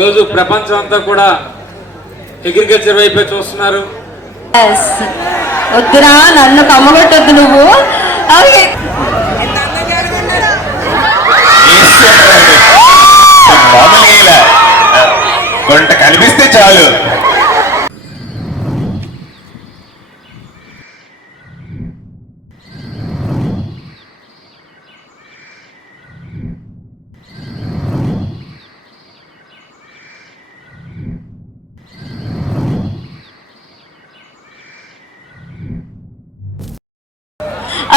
రోజు ప్రపంచం అంతా కూడా అగ్రికల్చర్ వైపే చూస్తున్నారు. వద్దురా నన్ను కమ్మగొట్టొద్దు నువ్వు. కొంత కనిపిస్తే చాలు.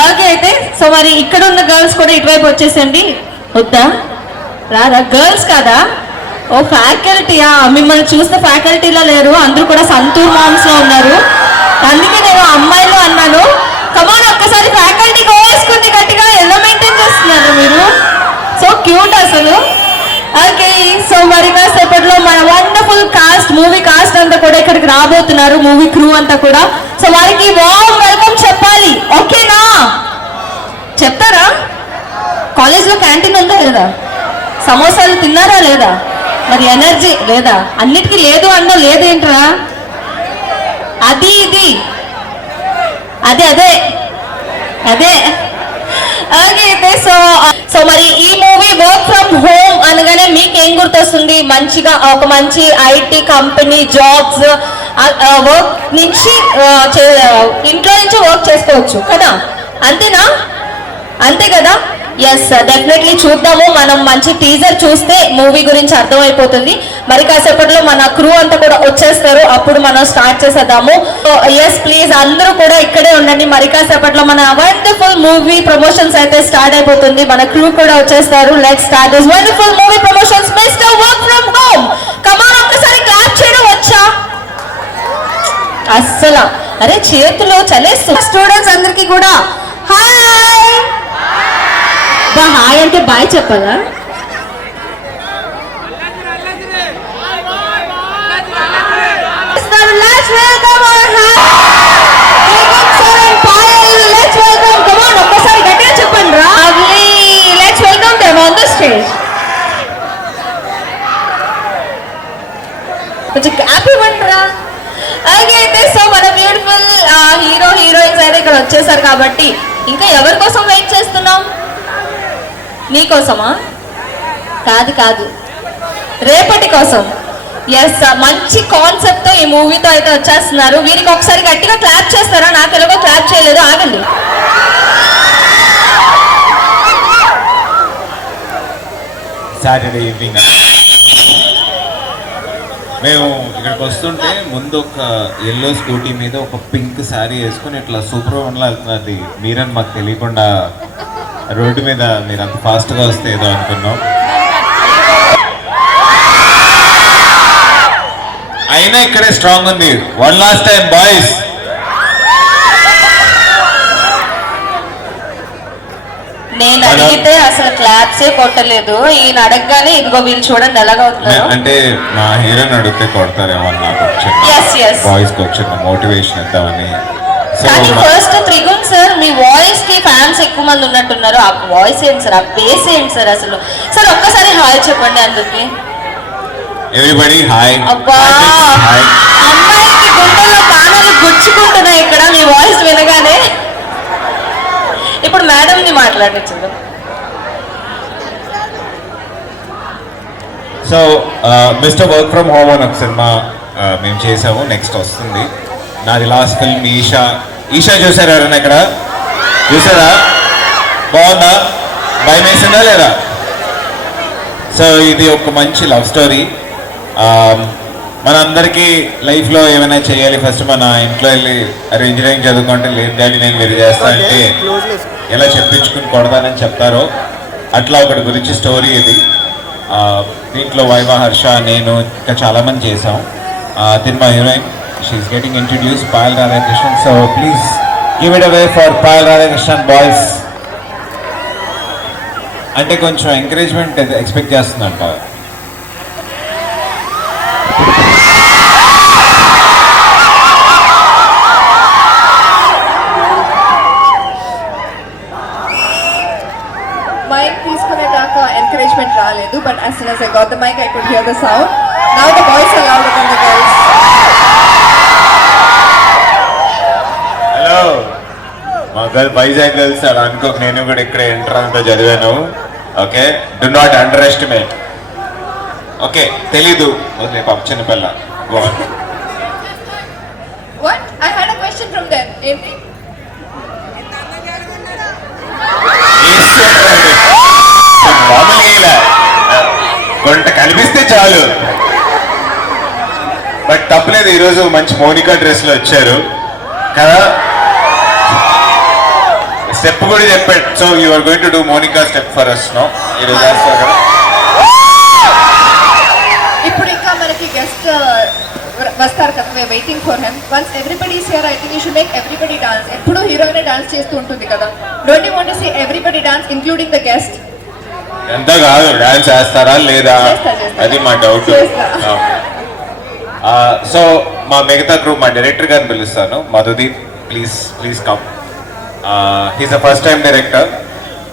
ఓకే అయితే సో మరి ఇక్కడ ఉన్న గర్ల్స్ కూడా ఇటువైపు వచ్చేసండి. వద్దా రాదా? గర్ల్స్ కాదా? ఓ ఫ్యాకల్టీయా? మిమ్మల్ని చూస్తే ఫ్యాకల్టీలో లేరు, అందరూ కూడా సంతూర్ మామ్స్ లో ఉన్నారు. అందుకే నేను అమ్మాయిలు అన్నాను. కమాన్ ఒక్కసారి ఫ్యాకల్టీ వేసుకుంటే గట్టిగా ఎలా మెయింటైన్ చేస్తున్నారు మీరు? సో క్యూట్ అసలు. ఓకే సో మరి కాసేపట్లో మన వండర్ఫుల్ కాస్ట్, మూవీ కాస్ట్ అంతా కూడా ఇక్కడికి రాబోతున్నారు, మూవీ క్రూ అంతా కూడా. సో వారికి వామ్ వెల్కమ్ చెప్పాలి. ఓకేనా? చెప్తారా? కాలేజ్లో క్యాంటీన్ ఉందా లేదా? సమోసాలు తిన్నారా లేదా? మరి ఎనర్జీ లేదా? అన్నిటికీ లేదు అన్నా లేదేంట్రా? అది ఇది అదే అదే అదే ఓకే అయితే సో మరి ఈ మూవీ వర్క్ ఫ్రమ్ హోమ్ అనగానే మీకేం గుర్తొస్తుంది? మంచిగా ఒక మంచి ఐటీ కంపెనీ జాబ్స్, వర్క్ నుంచి ఇంట్లో నుంచి వర్క్ చేసుకోవచ్చు కదా, అంతేనా? అంతే కదా? ఎస్ డెఫినెట్లీ చూద్దాము. మనం మంచి టీజర్ చూస్తే మూవీ గురించి అర్థమైపోతుంది. మరి కాసేపట్లో మన క్రూ అంతా కూడా వచ్చేస్తారు, అప్పుడు మనం స్టార్ట్ చేసేద్దాము. ఎస్ ప్లీజ్ అందరూ కూడా ఇక్కడే ఉండండి. మరి కాసేపట్లో మన వండర్ఫుల్ మూవీ ప్రమోషన్స్ అయితే స్టార్ట్ అయిపోతుంది. మన క్రూ కూడా వచ్చేస్తారు. Let's start this wonderful movie promotions. Mister work from home, come on ఒక్కసారి క్లాప్ చేయడం వచ్చా? అస్సలు అరే చేతులు చలేస్తు. స్టూడెంట్స్ అందరికీ కూడా హాయ్. హాయ్ అంటే బాయ్ చెప్పదా? ఒక్కసారి గట్టిగా చెప్పండి రా. Let's welcome them on the stage. కొంచెం హ్యాపీ ఇవ్వండిరా. ఓకే అయితే సో మన బ్యూటిఫుల్ హీరో హీరోయిన్స్ అయితే ఇక్కడ వచ్చేసారు కాబట్టి ఇంకా ఎవరి కోసం వెయిట్ చేస్తున్నాం? నీకోసమా? కాదు కాదు, రేపటి కోసం. ఎస్ మంచి కాన్సెప్ట్ తో ఈ మూవీతో అయితే వచ్చేస్తున్నారు. వీరికి ఒకసారి గట్టిగా క్లాప్ చేస్తారా? నాకు ఎలాగో క్లాప్ చేయలేదు, ఆగండి. సాటర్డే ఈవినింగ్ మేము ఇక్కడికి వస్తుంటే ముందు ఒక ఎల్లో స్కూటీ మీద ఒక పింక్ శారీ వేసుకుని ఇట్లా సూపర్ వన్లా వెళ్తున్నది. మీరని మాకు తెలియకుండా రోడ్డు మీద మీరు అంత ఫాస్ట్గా వస్తే ఏదో అనుకున్నాం. అయినా ఇక్కడే స్ట్రాంగ్ ఉంది. One last time boys. నేను అడిగితే అసలు క్లాప్సే కొట్టలేదు. ఈయన అడగగానే ఇదిగో వీళ్ళు చూడండి ఎలాగవుతున్నారు. అంటే మా హీరోని అడిగితే కొడతారేమో నాకు బాయ్స్ కి వచ్చిన మోటివేషన్ ఇద్దామని. కానీ ఫస్ట్ త్రిగుణ్ సార్, మీ వాయిస్ కి ఫ్యాన్స్ ఎక్కువ మంది ఉన్నట్టున్నారు. ఆ వాయిస్ ఏంటి సార్? ఆ బేస్ ఏంటి సార్? అసలు సార్ ఒక్కసారి హాయ్ చెప్పండి అందరికి. Everybody hi. అబ్బా అమ్మాయికి గుండెల్లో బాణాలు గుచ్చుకుంటున్నాయి ఇక్కడ మీ వాయిస్ వినగానే. ఇప్పుడు మేడం ని మాట్లాడించదు. So mister work from home అని ఒక సినిమా మేము చేసాము, నెక్స్ట్ వస్తుంది. నాది లాస్ట్ ఫిల్మ్ ఈషా. ఈషా చూసారా ఎవరైనా ఇక్కడ? చూసారా? బాగుందా? భయం వేసిందా లేదా? సో ఇది ఒక మంచి లవ్ స్టోరీ. మనందరికీ లైఫ్లో ఏమైనా చేయాలి, ఫస్ట్ మన ఇంట్లో వెళ్ళి అరే ఇంజనీరింగ్ చదువుకుంటే లేదు డాడీ నేను మీరు చేస్తా అంటే ఎలా చెప్పించుకుని కొడతానని చెప్తారో అట్లా ఒకటి గురించి స్టోరీ ఇది. దీంట్లో వైవా, హర్ష, నేను ఇంకా చాలామంది చేసాం. తిరుమా heroine, she is getting introduce Payal Radhakrishnan. So please give it away for Payal Radhakrishnan boys. అంటే కొంచెం ఎంకరేజ్మెంట్ ఎక్స్పెక్ట్ చేస్తుందంట. మైక్ తీసుకునేదాకా ఎంకరేజ్మెంట్ రాలేదు. But as soon as I got the mic, I could hear the sound. Now the boys are louder than the girls. Hello మా Vizag girls అలా అనుకో, నేను కూడా ఇక్కడే ఎంటర్ అంతా చదివాను. Okay, do not under estimate. Okay, తెలీదు వదిలే పాప చిన్నపిల్ల. What? I had a question from them. Amy? మామూలుగా ఇలా కొంత కనిపిస్తే చాలు. బట్ తప్పలేదు, ఈరోజు మంచి మోనికా డ్రెస్ లో వచ్చారు కదా. స్టెప్ కూడా చెప్పాడు. So you are going to do Monica step for us no. ఈరోజు చేస్తారు కదా. ఇప్పుడు ఇంకా మనకి గెస్ట్ వస్తారు కదా, we are waiting for him. Once everybody is here, I think you should make everybody dance. ఎప్పుడు హీరోయిన్ డాన్స్ చేస్తూ ఉంటుంది కదా. Don't you want to see everybody dance including the guest? ఎంత కాదు, డాన్స్ చేస్తారా లేదా అది మా డౌట్. సో మా మిగతా క్రూ, మా డైరెక్టర్ గారిని పిలుస్తాను. Madhudeep, please come. He's the first time director.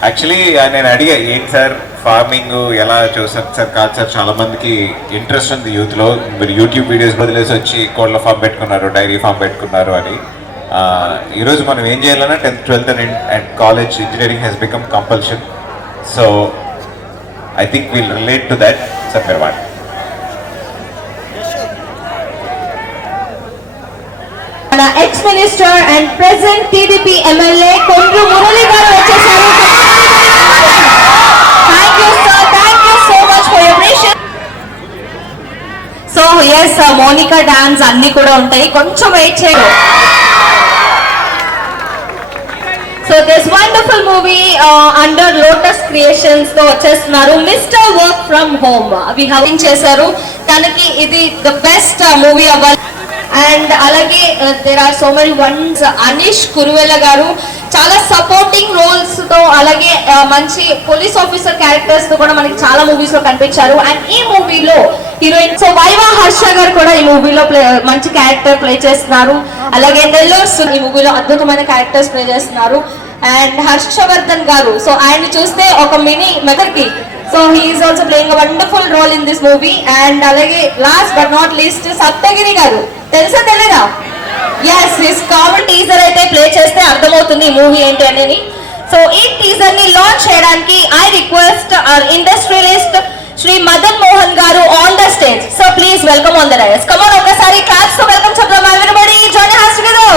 Actually నేను అడిగా, ఏంటి సార్ ఫార్మింగ్ ఎలా చూసారు సార్? కాదు సార్, చాలా మందికి ఇంట్రెస్ట్ ఉంది యూత్లో, మీరు యూట్యూబ్ వీడియోస్ వదిలేసి వచ్చి కోళ్ళ ఫామ్ పెట్టుకున్నారు, డైరీ ఫామ్ పెట్టుకున్నారు అని. ఈరోజు మనం ఏం చేయాలన్నా 10th, 12th and college engineering has become compulsion. So I think will relate to that. Sir మీరు వాడు మన ex minister and present TDP MLA Kondru Murali garu వచ్చేసారు. Thank you sir, thank you so much for your patience. So yes, Monica dance అన్ని కూడా ఉంటాయి, కొంచెం wait చేయండి. So this wonderful movie under Lotus Creations తో వచ్చేస్తున్నారు మిస్టర్ వర్క్ ఫ్రమ్ హోమ్. అవి housing చేశారు, తనకి ఇది ద బెస్ట్ మూవీ అవ్వాలి. అండ్ అలాగే there are so many ones. Anish Kuruvella garu చాలా సపోర్టింగ్ రోల్స్ తో, అలాగే మంచి పోలీస్ ఆఫీసర్ క్యారెక్టర్స్ తో కూడా మనకి చాలా మూవీస్ లో కనిపించారు. అండ్ ఈ మూవీలో హీరోయిన్ సో వైవా హర్ష గారు కూడా ఈ మూవీలో మంచి క్యారెక్టర్ ప్లే చేస్తున్నారు. అలాగే నెల్లూరు ఈ మూవీలో అద్భుతమైన క్యారెక్టర్స్ ప్లే చేస్తున్నారు. అండ్ హర్షవర్ధన్ గారు, సో ఆయన్ని చూస్తే ఒక మినీ మెదర్కి, so he is also playing a wonderful role in this movie. And అలాగే last but not least Saptagiri గారు, తెలుసా తెలీదా? ఎస్, హిస్ కామన్ టీజర్ అయితే ప్లే చేస్తే అర్థమవుతుంది ఈ మూవీ ఏంటి అనేది. సో ఈ టీజర్ ని లాంచ్ చేయడానికి I request our industrialist Shri Madan Mohan garu on the stage. So please welcome on the dais. Come on, ఒకసారి క్లాప్స్ తో వెల్కమ్ చెప్దాం. everybody join us together.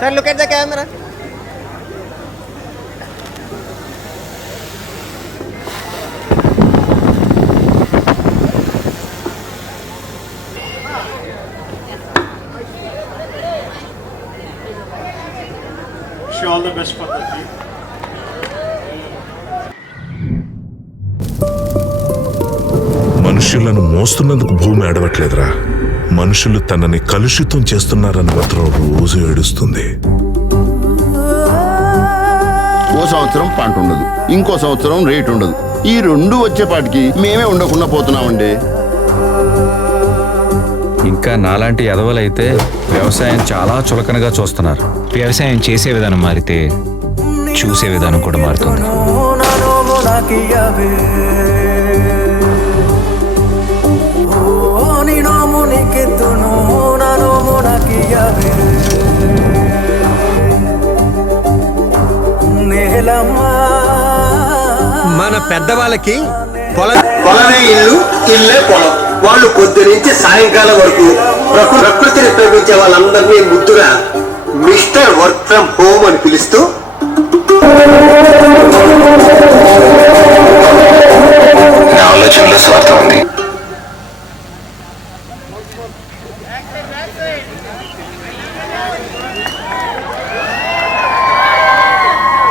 Sir, look at the camera. Wish you all the best for the team. మనుషులను మోస్తున్నందుకు భూమి అడవట్లేదురా, మనుషులు తనని కలుషితం చేస్తున్నారని మాత్రం రోజు ఏడుస్తుంది. ఓ సంవత్సరం పంట ఉండదు, ఇంకో సంవత్సరం రేట్ ఉండదు. ఈ రెండు వచ్చేపాటికి మేమే ఉండకుండా పోతున్నామండి. ఇంకా నాలాంటి ఎదవలైతే వ్యవసాయం చాలా చులకనగా చూస్తున్నారు. వ్యవసాయం చేసే విధానం మారితే చూసే విధానం కూడా మారుతుంది. మన పెద్దవాళ్ళకి పొలమే ఇల్లు, ఇల్లే పొలం. వాళ్ళు పొద్దు నుంచి సాయంకాలం వరకు ప్రకృతిని ప్రేమించే వాళ్ళందరినీ ముద్దుగా మిస్టర్ వర్క్ ఫ్రమ్ హోమ్ అని పిలుస్తూ ఆలోచనలో స్వార్థం ఉంది.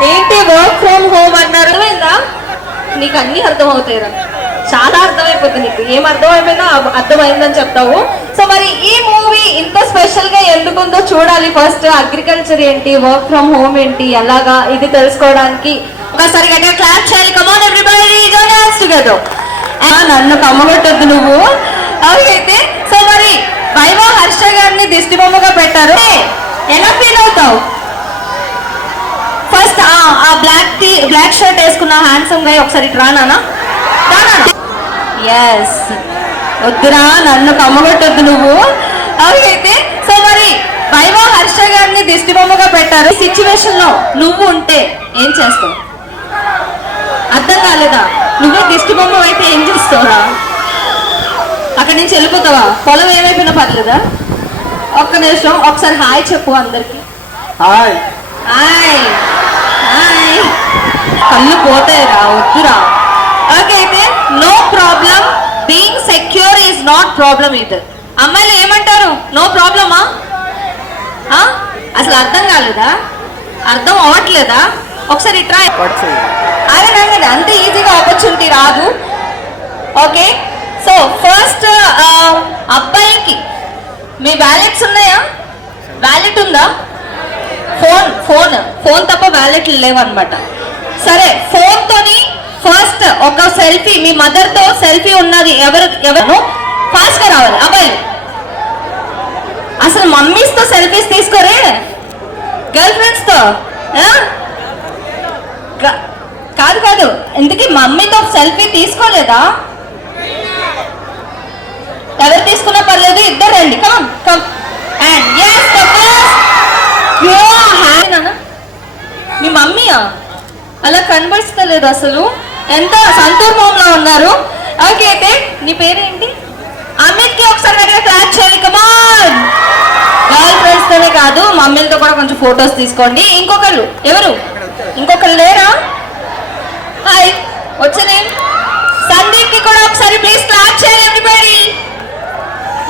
ఏంటి వర్క్ ఫ్రమ్ హోమ్ అన్నారు? నీకు అన్ని అర్థమవుతాయిరా, చాలా అర్థమైపోతుంది. నీకు ఏం అర్థమైపోయిందో అర్థమైందని చెప్తావు. సో మరి ఈ మూవీ ఇంత స్పెషల్ గా ఎందుకుందో చూడాలి. ఫస్ట్ అగ్రికల్చర్ ఏంటి, వర్క్ ఫ్రమ్ హోమ్ ఏంటి, ఎలాగా ఇది తెలుసుకోవడానికి ఒకసారి గట్టిగా క్లాప్ చేయాలి. Come on everybody join us together. నన్ను కమ్మగొట్టొద్దు నువ్వు. అయితే సో మరి వైభవ్ హర్ష గారిని దిష్టి బొమ్మగా పెట్టారు. ఎలా ఫీల్ అవుతావు? ఫస్ట్ ఆ బ్లాక్ షర్ట్ వేసుకున్న హ్యాండ్సమ్ గా ఒకసారి రానా? ఎస్, వద్దురా, నన్ను కమ్మగొట్టొద్దు నువ్వు. అయితే సో మరి వైభవ్ హర్ష గారిని దిష్టి బొమ్మగా పెట్టారు. సిచ్యువేషన్ లో నువ్వు ఉంటే ఏం చేస్తావు? అర్థం కాలేదా? నువ్వే దిష్టి బొమ్మ అయితే ఏం చేస్తావురా? అక్కడి నుంచి వెళ్ళిపోతావా? పొలం ఏమైపోయినా పర్లేదా? ఒక్క నిమిషం, ఒకసారి హాయ్ చెప్పు అందరికి. హాయ్. Hi hi. కళ్ళు పోతాయిరా, వద్దురా. ఓకే, అయితే no problem, being secure is not problem ఇది. అమ్మాయిలు ఏమంటారు? నో ప్రాబ్లమా? అసలు అర్థం కాలేదా? అర్థం అవ్వట్లేదా? ఒకసారి ట్రై. అదే అంత ఈజీగా ఆపర్చునిటీ రాదు. ఓకే, సో ఫస్ట్ అబ్బాయికి మీ వ్యాలెట్స్ ఉన్నాయా? వ్యాలెట్ ఉందా? ఫోన్ తప్ప వ్యాలెట్లు లేవన్నమాట. సరే, ఫోన్ తోని ఫస్ట్ ఒక సెల్ఫీ, మీ మదర్ తో సెల్ఫీ ఉన్నది ఎవరు ఫాస్ట్ గా రావాలి. అబ్బాయిలు అసలు మమ్మీస్ తో సెల్ఫీస్ తీసుకోరే, గర్ల్ ఫ్రెండ్స్ తో కాదు. ఇంతకీ మమ్మీతో సెల్ఫీ తీసుకోలేదా? ఎవరు తీసుకున్నా పర్లేదు, ఇద్దరు రండి. Come come. And yes, the first pure hand. మీ మమ్మీయా? అలా కనబడుస్తలేదు అసలు, ఎంత సంతూర్ మోమ్ లో ఉన్నారు. ఓకే, అయితే నీ పేరేంటి? అమిత్ కి ఒకసారి దగ్గర క్లాప్ చేయాలి. కమాన్. గర్ల్ ఫ్రెండ్స్ తోనే కాదు, మమ్మీలతో కూడా కొంచెం ఫొటోస్ తీసుకోండి. ఇంకొకళ్ళు ఎవరు? ఇంకొకళ్ళు లేరా? హాయ్, వచ్చే సందీప్ కి కూడా ఒకసారి ప్లీజ్ క్లాప్ చేయాలి ఎవ్రీబడీ.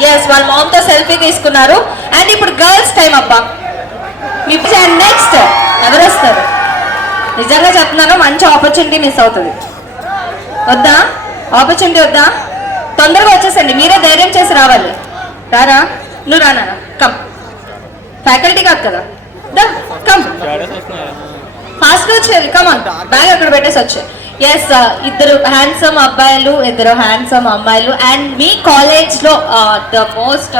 ఎస్, వాళ్ళ మామ్ తో సెల్ఫీ తీసుకున్నారు. అండ్ ఇప్పుడు గర్ల్స్ టైం అబ్బా. మీ నెక్స్ట్ ఎవరు వస్తారు? నిజంగా చెప్తున్నాను, మంచి ఆపర్చునిటీ మిస్ అవుతుంది. వద్దా? ఆపర్చునిటీ వద్దా? తొందరగా వచ్చేసండి, మీరే ధైర్యం చేసి రావాలి. రారా? నువ్వు రానా? కమ్. ఫ్యాకల్టీ కాదు కదా, కమ్. ఫాస్ట్ వచ్చేయాలి. కమాన్, బ్యాగ్ అక్కడ పెట్టేసి వచ్చే. ఎస్, ఇద్దరు హ్యాండ్సమ్ అబ్బాయిలు, ఇద్దరు హ్యాండ్సమ్ అమ్మాయిలు. అండ్ మీ కాలేజ్ లో ద మోస్ట్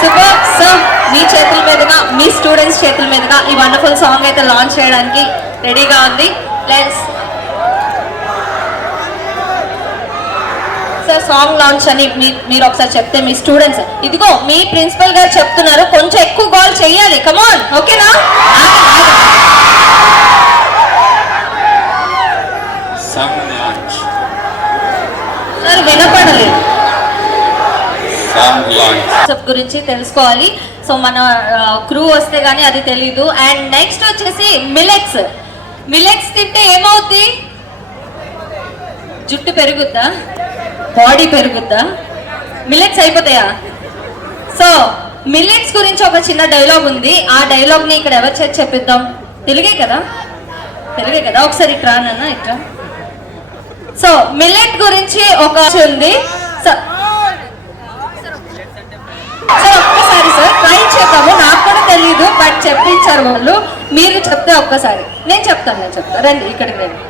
సూపర్. సో మీ చేతుల మీదుగా, మీ స్టూడెంట్స్ చేతుల మీదుగా ఈ వండర్ఫుల్ సాంగ్ అయితే లాంచ్ చేయడానికి రెడీగా ఉంది. లెట్స్ సార్, సాంగ్ లాంచ్ అని మీరు ఒకసారి చెప్తే మీ స్టూడెంట్స్, ఇదిగో మీ ప్రిన్సిపల్ గారు చెప్తున్నారు, కొంచెం ఎక్కువ గోల్ చెయ్యాలి. కమాన్, ఓకేనా? సార్ వినపడలేదు. గురించి తెలుసుకోవాలి. సో మన క్రూ వస్తే గానీ అది తెలీదు. అండ్ నెక్స్ట్ వచ్చేసి మిలెట్స్. మిలెట్స్ తింటే ఏమవుద్ది? జుట్టు పెరుగుద్దా? బాడీ పెరుగుద్దా? మిలెట్స్ అయిపోతాయా? సో మిల్లెట్స్ గురించి ఒక చిన్న డైలాగ్ ఉంది. ఆ డైలాగ్ ని ఇక్కడ ఎవరు చేసి చెప్పిద్దాం? తెలుగే కదా? ఒకసారి ఇట్రా నాన్న, ఇట్రా. సో మిల్లెట్ గురించి ఒక ఉంది. సో ఒక్కసారి సార్ ట్రై చేద్దాము. నాకు కూడా తెలీదు, బట్ చెప్పించారు వాళ్ళు. మీరు చెప్తే ఒక్కసారి. నేను చెప్తాను. రండి ఇక్కడికి రండి.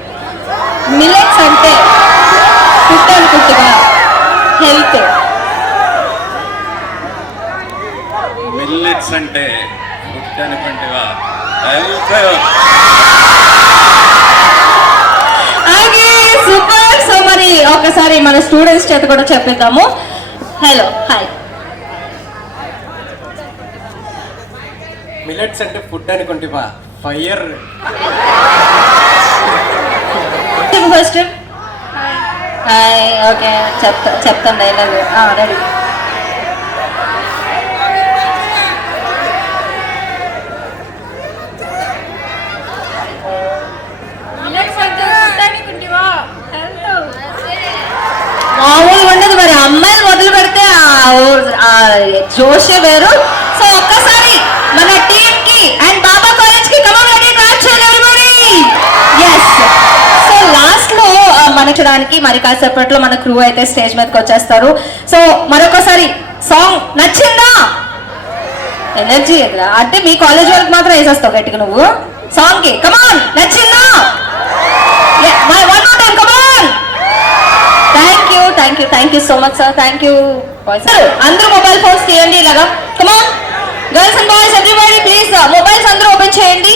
మిల్లెట్స్ అంటే ఫుడ్ అనుకుంటుగా, హెల్త్. మిల్లెట్స్ అంటే ఫుడ్ అనుకుంటుగా, హెల్త్. సూపర్. సో మరి ఒకసారి మన స్టూడెంట్స్ చేత కూడా చెప్పిద్దాము. Hello, hi. మిల్లెట్స్ అంటే ఫుడ్ అనుకుంటువా, ఫైర్. First hi. ఓకే, చెప్తాను డైలాగ్. రెడీ. మామూలుగా ఉండదు మరి, అమ్మాయిలు మొదలు పెడితే జోషే వేరు. సో ఒక్కసారి మన టీమ్ కి అండ్ బాబా కాలేజ్ కి కమాన్ రెడీ క్లాప్ చేయాలి ఎవరీబడీ. yes. సో లాస్ట్ లో మనచడానికి మరి కాసేపట్లో మన క్రూ అయితే స్టేజ్ మీదకి వచ్చేస్తారు. సో మరొకసారి సాంగ్ నచ్చిందా? ఎనర్జీ అంటే మీ కాలేజ్ వాళ్ళకి మాత్రం వేసేస్తావు గట్టిగా నువ్వు సాంగ్ కి. కమాన్, నచ్చిందా? Thank you so much sir, thank you. అందరూ మొబైల్ ఫోన్స్ తీయండి ఇలాగా. కమాన్ girls and boys everybody please mobiles అందరూ ఓపెన్ చేయండి.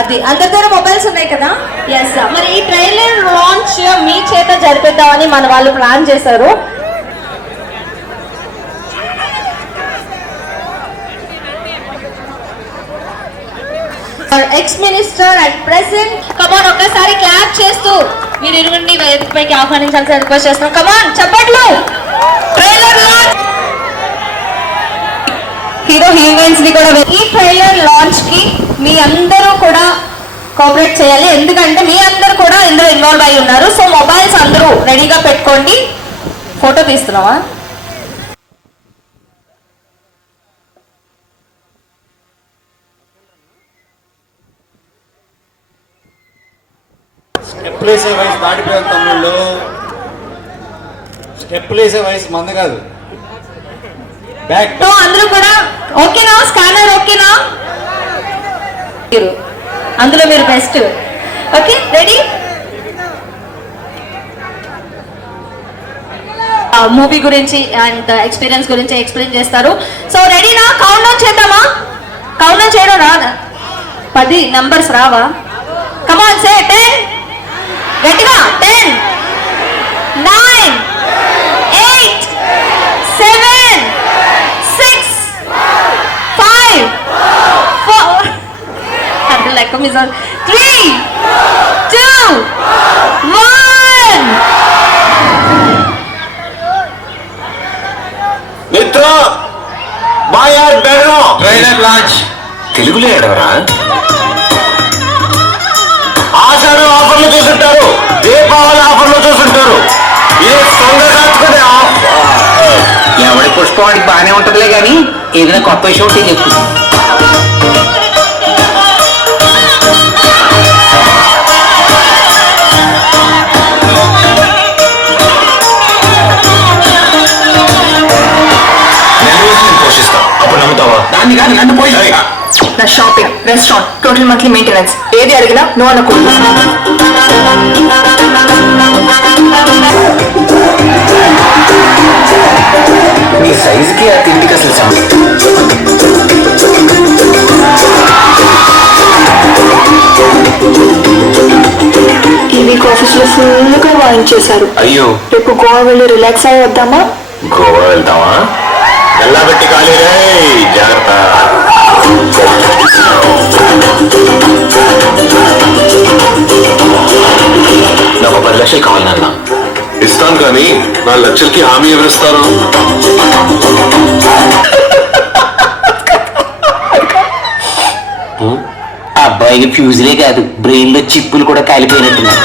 అది అందరి దగ్గర మొబైల్స్ ఉన్నాయి కదా. ఎస్, మరి ఈ ట్రైలర్ లాంచ్ మీ చేత జరిపిద్దామని మన వాళ్ళు ప్లాన్ చేశారు. ఎక్స్ మినిస్టర్ అండ్ ప్రెసిడెంట్, కమాన్ ఒక్కసారి క్లాప్ చేస్తూ మీరు ఇరువురిని వేదికపైకి ఆహ్వానించాల్సిన రిక్వెస్ట్ చేస్తున్నాం. కమాన్ చప్పట్లు. ట్రైలర్ లాంచ్ హీరో హీరోయిన్స్ ని కూడా ఈ ట్రైలర్ లాంచ్ కి మీ అందరూ కూడా కోఆపరేట్ చేయాలి, ఎందుకంటే మీ అందరూ కూడా ఇందులో ఇన్వాల్వ్ అయి ఉన్నారు. సో మొబైల్స్ అందరూ రెడీగా పెట్టుకోండి. ఫోటో తీస్తున్నావా? స్టెప్లేసే వయసు దాటిపోయిన తమ్ముళ్ళు, స్టెప్లేసే వయసు మంద కాదు. బ్యాక్ అందరూ కూడా ఓకేనా? స్కానర్ ఓకేనా? అందులో మీరు బెస్ట్. Okay ready? మూవీ గురించి అండ్ ఎక్స్పీరియన్స్ గురించి ఎక్స్ప్లెయిన్ చేస్తారు. సో రెడీనా? కౌంట్ డౌన్ చేద్దామా? కౌంట్ డౌన్ చేయడం రాదా? 10 నంబర్స్ రావా? కమాన్ సే 10 గట్టిగా. 10 9 8 7 6 5 4 అంటే లెక్క మిస్ 3 2 1. మిత్ర బాయర్ బెహనో ట్రైలర్ లాంచ్ తెలుగులో ఏడవరా? ఆషాఢం ఆఫర్లు చూస్తుంటారు, దీపావళి ఆఫర్లు చూస్తుంటారు. ఏ సొంగ కాచుకునే ఎవడి పుష్పవాడికి బాగానే ఉంటదిలే కానీ ఏదైనా కొత్త విషయం ఉంటే చెప్పు. పోషిస్తాం, అప్పుడు నమ్ముతావా? దాన్ని కానీ నన్ను పోయి నా shopping, restaurant, total monthly maintenance ఏది అడిగినా నువ్వు అనకూడదు. నీ సైజుకి ఆ తిండికి అసలు ఈ వీక్ ఆఫీస్ లో ఫుల్ గా వాయించేశారు. అయ్యో, రేపు గోవా వెళ్ళి రిలాక్స్ అయ్యి వద్దామా? గోవా వెళ్తావా? గల్లాబెట్టి ఖాళీ రే, జాగ్రత్త. నాకు 10 లక్షలు కావాలి నాన్న. ఇస్తాను కానీ 4 లక్షలకి హామీ ఎవరిస్తారు? ఆ అబ్బాయికి ఫ్యూజులే కాదు బ్రెయిన్ లో చిప్పులు కూడా కాలిపోయినట్టున్నాయి.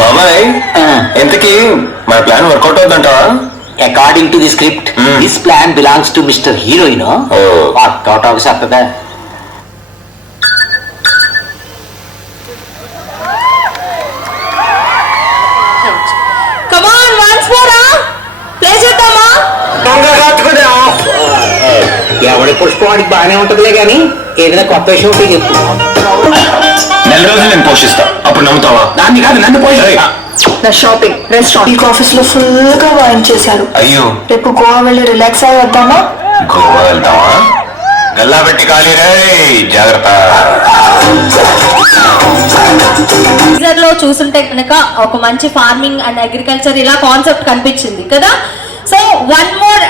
బాబాయ్, ఎంతకి మన ప్లాన్ వర్కౌట్ అవుతుందంటావా? According to the script this plan belongs to mister heroine. Work out అవ సత్తదా? Come on once more. ప్లే చేద్దామా? ఎవడి పుష్పవాడికి బాగానే ఉంటదిలే కానీ ఏదైనా కొత్త విషయం ఉంటే చెప్పు. 4 రోజులు నేను పోషిస్తా, అప్పుడు నమ్ముతావా? దాన్ని కాదు నన్ను పోయి. నా షాపింగ్, రెస్టారెంట్, వీక్ ఆఫీస్ లో ఫుల్ గా వాయించేశారు. అయ్యో, రేపు గోవా వెళ్ళి రిలాక్స్ అయ్యి వద్దామా? గోవా వెళ్తావా? గల్లాబెట్టి ఖాళీ రే, జాగ్రత్త. టీజర్ లో చూస్తుంటే కనుక ఒక మంచి ఫార్మింగ్ అండ్ అగ్రికల్చర్ ఇలా కాన్సెప్ట్ కనిపించింది కదా. సో వన్ మోర్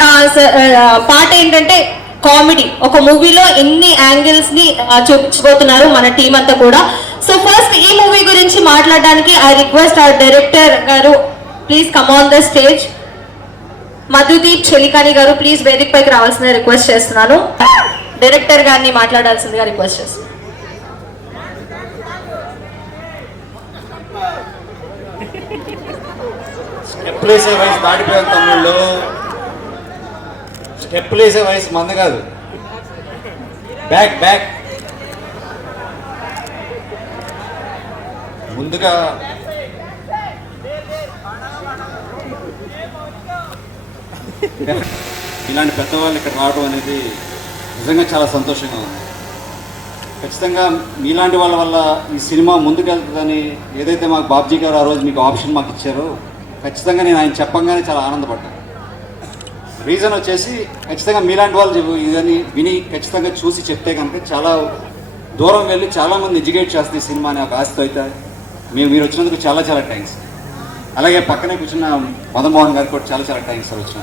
పార్ట్ ఏంటంటే కామెడీ. ఒక మూవీలో ఎన్ని యాంగిల్స్ ని చూపించబోతున్నారు మన టీం అంతా కూడా. సో ఫస్ట్ ఈ మూవీ గురించి మాట్లాడడానికి I request our director garu, please come on the stage. Madhudeep Chelikani garu please వేదిక పైకి రావాల్సిన రిక్వెస్ట్ చేస్తున్నాను. డైరెక్టర్ గారిని మాట్లాడాల్సిందిగా రిక్వెస్ట్ చేస్తున్నాను. స్టెప్లేసే వయసు దాటిపోయిన తమ్ముళ్ళు, స్టెప్లేసే వయసు మంద కాదు. బ్యాక్ బ్యాక్ ముందుగా ఇలాంటి పెద్దవాళ్ళు ఇక్కడ రావడం అనేది నిజంగా చాలా సంతోషంగా ఉంది. ఖచ్చితంగా మీలాంటి వాళ్ళ వల్ల ఈ సినిమా ముందుకెళ్తుందని ఏదైతే మాకు బాబ్జీ గారు ఆ రోజు మీకు ఆప్షన్ మాకు ఇచ్చారో ఖచ్చితంగా నేను ఆయన చెప్పంగానే చాలా ఆనందపడ్డాను. రీజన్ వచ్చేసి ఖచ్చితంగా మీలాంటి వాళ్ళు ఇదని విని ఖచ్చితంగా చూసి చెప్తే కనుక చాలా దూరం వెళ్ళి చాలామంది ఎడ్యుకేట్ చేస్తుంది ఈ సినిమా అని ఒక ఆశతో అయితే మీరు వచ్చినందుకు చాలా చాలా థ్యాంక్స్. అలాగే పక్కనే కూర్చున్న మదన్ మోహన్ గారికి కూడా చాలా చాలా థ్యాంక్స్ సార్ వచ్చిన.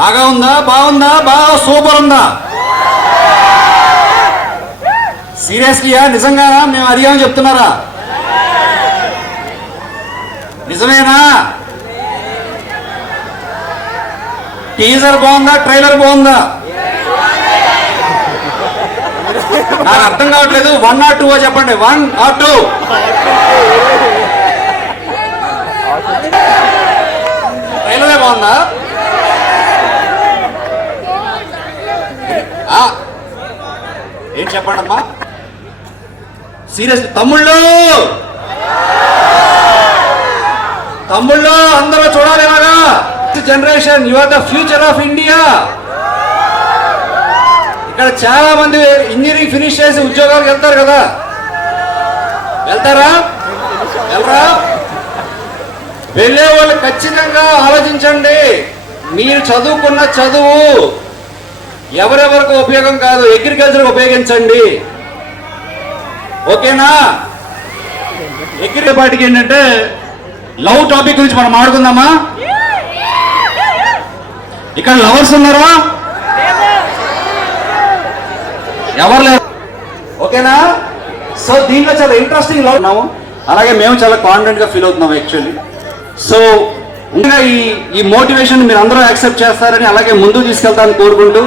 బాగా ఉందా, బాగుందా, బాగా సూపర్ ఉందా? సీరియస్లీయా, నిజంగానా? మేము అడిగామని చెప్తున్నారా? నిజమేనా? టీజర్ బాగుందా, ట్రైలర్ బాగుందా? నాకు అర్థం కావట్లేదు. 1 or 2 చెప్పండి. 1 or 2? ట్రైలరే బాగుందా? ఏం చెప్పండి అమ్మా, సీరియస్. తమ్ముళ్ళు అందరూ చూడాలి ఇలాగా. Generation, you are the future of India. ఇక్కడ చాలా మంది ఇంజనీరింగ్ ఫినిష్ చేసి ఉద్యోగాలకు వెళ్తారు కదా, వెళ్తారా? వెళ్ళరా? వెళ్ళే వాళ్ళు ఖచ్చితంగా ఆలోచించండి. మీరు చదువుకున్న చదువు ఎవరెవరికి ఉపయోగం కాదు, అగ్రికల్చర్ ఉపయోగించండి. ఓకేనా? పాటికి ఏంటంటే లవ్ టాపిక్ గురించి మనం మాట్లాడుకుందామా? ఇక్కడ లవర్స్ ఉన్నారా? ఎవరు లేరు. ఓకేనా? సో దీంట్లో చాలా ఇంట్రెస్టింగ్ లవ్ ఉన్నాము. అలాగే మేము చాలా కాన్ఫిడెంట్ గా ఫీల్ అవుతున్నాం యాక్చువల్లీ. సో ఇంకా ఈ మోటివేషన్ మీరు అందరూ యాక్సెప్ట్ చేస్తారని, అలాగే ముందుకు తీసుకెళ్తారని కోరుకుంటూ,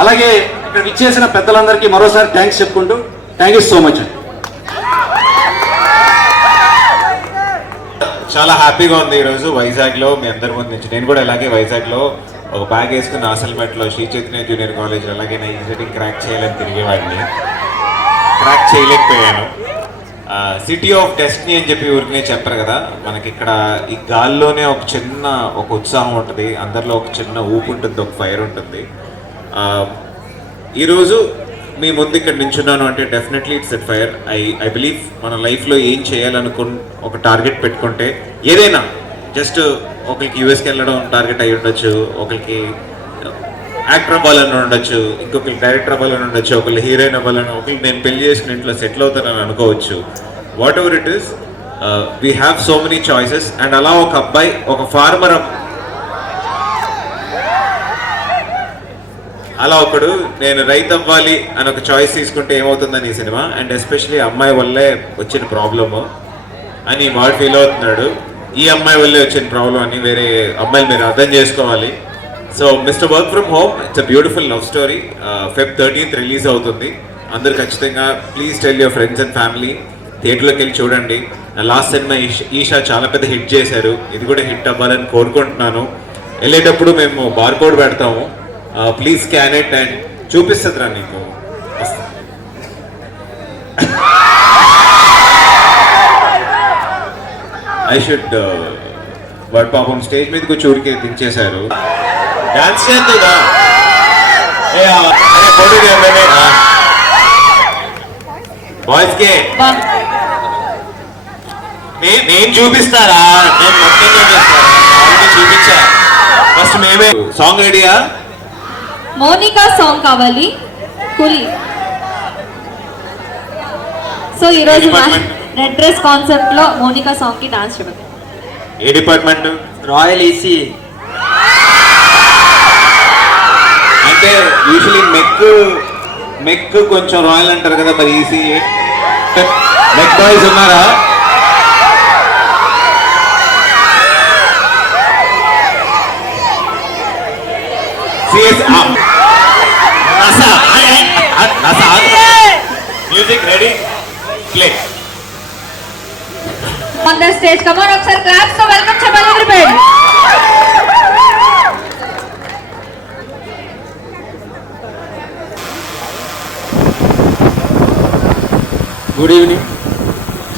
అలాగే ఇక్కడ ఇచ్చేసిన పెద్దలందరికీ మరోసారి థ్యాంక్స్ చెప్పుకుంటూ, థ్యాంక్ యూ సో మచ్. చాలా హ్యాపీగా ఉంది ఈరోజు వైజాగ్లో మీ అందరి ముందు నుంచి. నేను కూడా ఇలాగే వైజాగ్లో ఒక బ్యాగ్ వేసుకుని ఆసల్మెట్లో శ్రీ చైతన్య జూనియర్ కాలేజ్ అలాగే నా ఇంజనీరింగ్ క్రాక్ చేయాలని తిరిగేవాడిని. క్రాక్ చేయలేకపోయాను. సిటీ ఆఫ్ డెస్టినీ అని చెప్పి ఊరికే చెప్పారు కదా, మనకి ఇక్కడ ఈ గాల్లోనే ఒక ఉత్సాహం ఉంటుంది, అందరిలో ఒక చిన్న ఊపు ఉంటుంది, ఒక ఫైర్ ఉంటుంది. ఈరోజు మీ ముందు ఇక్కడ నించున్నాను అంటే definitely it's at fire. I believe మన లైఫ్లో ఏం ఒక టార్గెట్ పెట్టుకుంటే ఏదైనా, జస్ట్ ఒకరికి యూఎస్కి వెళ్ళడం టార్గెట్ అయ్యి ఉండొచ్చు, ఒకరికి యాక్టర్ అవ్వాలని ఉండొచ్చు, ఇంకొకరికి డైరెక్టర్ అవ్వాలని ఉండొచ్చు, ఒకరికి హీరోయిన్ అవ్వాలని, ఒకరికి నేను పెళ్లి చేసుకుని ఇంట్లో సెటిల్ అవుతానని అనుకోవచ్చు. What ever it is, we have so many choices. And అలా ఒక అబ్బాయి, ఒక ఫార్మర్, అలా ఒకడు నేను రైతు అవ్వాలి అని ఒక చాయిస్ తీసుకుంటే ఏమవుతుందని ఈ సినిమా. అండ్ ఎస్పెషలీ అమ్మాయి వల్లే వచ్చిన ప్రాబ్లము అని వాడు ఫీల్ అవుతున్నాడు. ఈ అమ్మాయి వల్లే వచ్చిన ప్రాబ్లం అని వేరే అమ్మాయిలు మీరు అర్థం చేసుకోవాలి. So mister work from home, it's a beautiful love story. Feb 13th release అవుతుంది. అందరు ఖచ్చితంగా please tell your friends and family, థియేటర్లోకి వెళ్ళి చూడండి. లాస్ట్ సినిమా ఈషా చాలా పెద్ద హిట్ చేశారు, ఇది కూడా హిట్ అవ్వాలని కోరుకుంటున్నాను. వెళ్ళేటప్పుడు మేము బార్కోడ్ పెడతాము, ప్లీజ్ స్కాన్ ఇట్ అండ్ చూపిస్తుందిరా నీకు. ఐ షుడ్ వాడు పాపం స్టేజ్ మీదకి వచ్చి ఊరికే దించేశారు. డాన్స్ చేద్దా బాయ్స్ కే నేను చూపిస్తారా? నేను మొత్తం చూపించా. ఫస్ట్ మేమే సాంగ్ రెడీయా? మోనికా సాంగ్ కావాలి, కూలీ. సో ఈరోజు రెడ్ డ్రెస్ కాన్సెప్ట్ లో మోనికా సాంగ్ కి డాన్స్ చేయబోతుంది. ఏ డిపార్ట్మెంట్? Royal EC. అంటే యూజువలీ మెక్ కొంచెం రాయల్ అంటారు కదా, మరి ఈసీ మెక్ బాయ్స్ ఉన్నారా? Music ready, play. On the stage, come on, ఒకసారి claps తో welcome చెప్పాలి everybody. Good evening.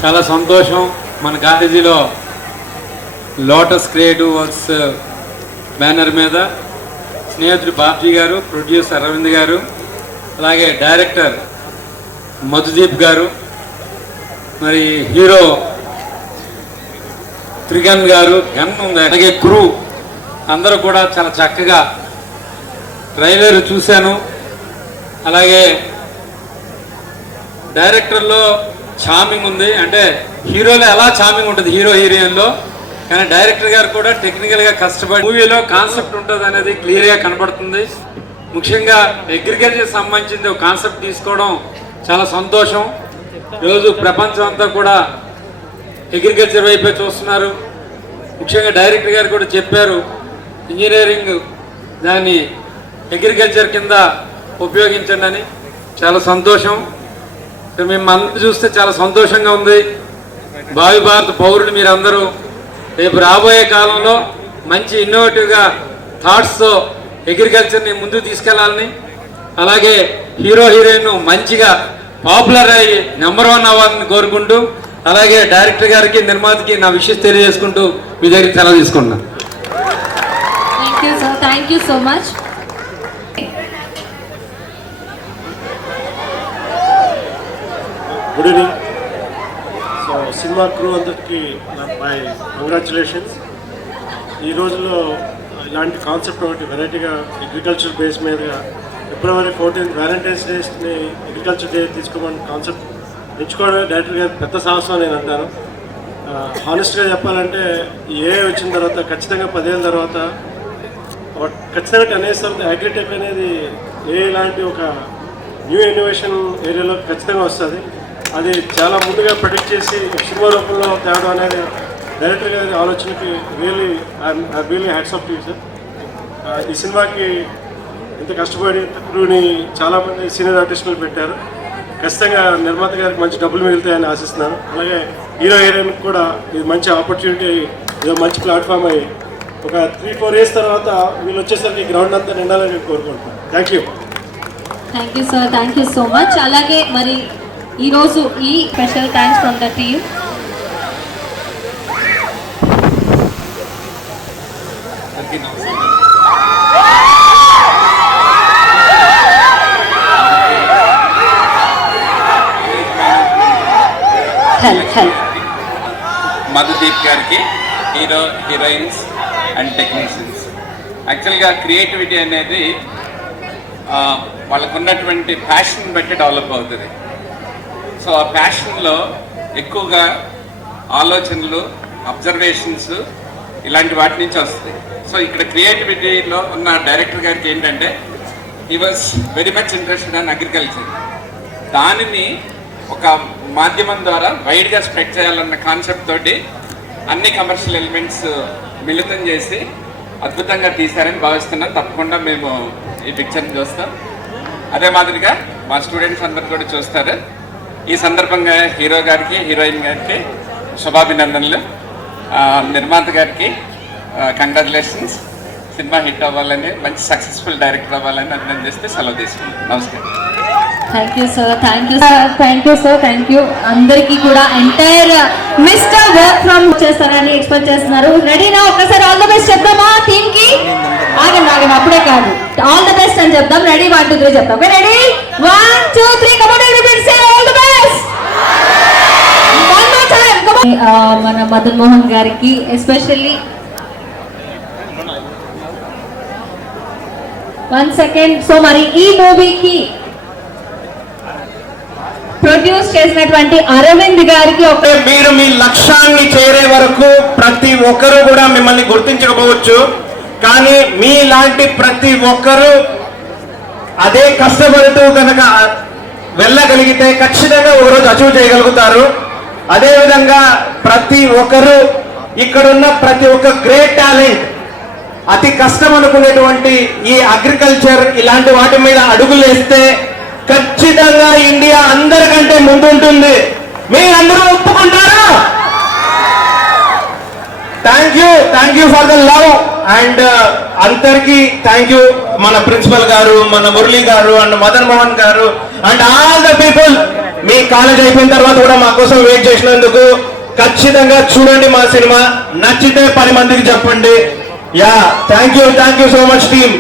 చాలా సంతోషం, మన కాలేజీలో లోటస్ క్రియేటివ్ వర్క్స్ బ్యానర్ మీద స్నేహితుడు బాబ్జీ గారు, ప్రొడ్యూసర్ అరవింద్ గారు, అలాగే డైరెక్టర్ మధుదీప్ గారు, మరి హీరో త్రిగన్ గారు, గన్ ఉంది, అలాగే క్రూ అందరూ కూడా చాలా చక్కగా ట్రైలర్ చూశాను. అలాగే డైరెక్టర్లో చామింగ్ ఉంది, అంటే హీరోలో ఎలా చామింగ్ ఉంటుంది హీరో హీరోయిన్లో, కానీ డైరెక్టర్ గారు కూడా టెక్నికల్గా కష్టపడి మూవీలో కాన్సెప్ట్ ఉంటుంది అనేది క్లియర్గా కనబడుతుంది. ముఖ్యంగా అగ్రికల్చర్ సంబంధించింది ఒక కాన్సెప్ట్ తీసుకోవడం చాలా సంతోషం. ఈరోజు ప్రపంచం అంతా కూడా అగ్రికల్చర్ వైపే చూస్తున్నారు. ముఖ్యంగా డైరెక్టర్ గారు కూడా చెప్పారు, ఇంజనీరింగ్ దాన్ని అగ్రికల్చర్ కింద ఉపయోగించండి అని. చాలా సంతోషం. మేము అందరూ చూస్తే చాలా సంతోషంగా ఉంది. భావి భారత పౌరులు మీరందరూ రేపు రాబోయే కాలంలో మంచి ఇన్నోవేటివ్గా థాట్స్తో అగ్రికల్చర్ని ముందుకు తీసుకెళ్లాలని, అలాగే హీరో హీరోయిన్ మంచిగా పాపులర్ అయ్యి నెంబర్ 1 అవ్వాలని కోరుకుంటూ, అలాగే డైరెక్టర్ గారికి నిర్మాతకి నా విషయం తెలియజేసుకుంటూ మీ దగ్గరికి సెలవు తీసుకుంటున్నాను. Thank you sir, thank you so much. Good evening. So cinema crew అందరికీ మై కంగ్రాచులేషన్స్. ఈ రోజుల్లో ఇలాంటి కాన్సెప్ట్ ఒకటి వెరైటీగా అగ్రికల్చర్ బేస్ మీదుగా February 14 వ్యాలంటైన్స్ డేస్ని అగ్రికల్చర్ డే తీసుకోమని కాన్సెప్ట్ ఎంచుకోవడమే డైరెక్టర్ గారు పెద్ద సాహసం నేను అంటాను. హానెస్ట్గా చెప్పాలంటే ఏ వచ్చిన తర్వాత ఖచ్చితంగా 10 ఏళ్ళ తర్వాత ఖచ్చితంగా 10 years తర్వాత అగ్రిటెక్ అనేది ఇలాంటి ఒక న్యూ ఇన్నోవేషన్ ఏరియాలో ఖచ్చితంగా వస్తుంది. అది చాలా ముందుగా ప్రెడిక్ట్ చేసి సినిమా రూపంలో తేవడం అనేది డైరెక్టర్ గారి ఆలోచనకి really hats off to you sir. ఈ సినిమాకి ఇంత కష్టపడి క్రూని చాలామంది సీనియర్ ఆర్టిస్టులు పెట్టారు. ఖచ్చితంగా నిర్మాత గారికి మంచి డబ్బులు మిగులుతాయని ఆశిస్తున్నాను. అలాగే హీరో హీరోయిన్కి కూడా ఇది మంచి ఆపర్చునిటీ, ఇది మంచి ప్లాట్ఫామ్ అయ్యి ఒక 3-4 years తర్వాత వీళ్ళు వచ్చేసరికి గ్రౌండ్ అంతా నిండాలని నేను కోరుకుంటున్నాను. Thank you. Thank you sir, thank you so much. అలాగే మరి ఈరోజు ఈ special thanks from the team. Madhudeep గారికి, హీరో హీరోయిన్స్ అండ్ టెక్నీషియన్స్. యాక్చువల్గా క్రియేటివిటీ అనేది వాళ్ళకు ఉన్నటువంటి ప్యాషన్ బట్టి డెవలప్ అవుతుంది. సో ఆ ప్యాషన్లో ఎక్కువగా ఆలోచనలు, అబ్జర్వేషన్స్ ఇలాంటి వాటి నుంచి వస్తుంది. సో ఇక్కడ క్రియేటివిటీలో ఉన్న డైరెక్టర్ గారికి ఏంటంటే he was very much interested in agriculture. దానిని ఒక మాధ్యమం ద్వారా వైడ్గా స్ప్రెడ్ చేయాలన్న కాన్సెప్ట్ తోటి అన్ని కమర్షియల్ ఎలిమెంట్స్ మిళితం చేసి అద్భుతంగా తీశారని భావిస్తున్నాను. తప్పకుండా మేము ఈ పిక్చర్ని చూస్తాం. అదే మాదిరిగా మా స్టూడెంట్స్ అందరు కూడా చూస్తారు. ఈ సందర్భంగా హీరో గారికి, హీరోయిన్ గారికి శుభాభినందనలు. నిర్మాత గారికి కంగ్రాచులేషన్స్. సినిమా హిట్ అవ్వాలని, మంచి సక్సెస్ఫుల్ డైరెక్టర్ అవ్వాలని అభినందిస్తే సెలవు తీసుకుంటాం. నమస్కారం. Thank you sir, thank you sir, thank you sir, thank you. అందరికీ కూడా ఎంటైర్ మిస్టర్ వర్క్ ఫ్రమ్ చేస్తారని ఎక్స్పెక్ట్ చేస్తున్నారు. రెడీనా? ఒక్కసారి ఆల్ ద బెస్ట్ చెప్దామా టీమ్ కి? ఆగండి ఆగండి, అప్పుడే కాదు, ఆల్ ద బెస్ట్ అని చెప్దాం. రెడీ 1 2 3 చెప్తాం. Ready 1 2 3 come on everybody say all the best. One more time come on. మన మదన్ మోహన్ గారికి ఎస్పెషల్లీ 1 second. సో మరి ఈ మూవీకి ప్రొడ్యూస్ చేసినటువంటి అరవింద్ గారికి ఒక మీరు మీ లక్ష్యాన్ని చేరే వరకు ప్రతి ఒక్కరు కూడా మిమ్మల్ని గుర్తించకపోవచ్చు, కానీ మీలాంటి ప్రతి ఒక్కరు అదే కష్టపడుతూ కనుక వెళ్ళగలిగితే ఖచ్చితంగా ఒకరోజు అచీవ్ చేయగలుగుతారు. అదేవిధంగా ప్రతి ఒక్కరు ఇక్కడున్న ప్రతి ఒక్క గ్రేట్ టాలెంట్ అతి కష్టం అనుకునేటువంటి ఈ అగ్రికల్చర్ ఇలాంటి వాటి మీద అడుగులు వేస్తే ఖచ్చితంగా ఇండియా అందరికంటే ముందుంటుంది. మీరందరూ ఒప్పుకుంటారా? Thank you for the love and అందరికి థ్యాంక్ యూ. మన ప్రిన్సిపల్ గారు, మన మురళి గారు అండ్ మదన్ మోహన్ గారు and all the people. Me college అయిపోయిన తర్వాత కూడా మా కోసం వెయిట్ చేసినందుకు ఖచ్చితంగా చూడండి మా సినిమా. నచ్చితే 10 మందికి చెప్పండి. Yeah, thank you so much team.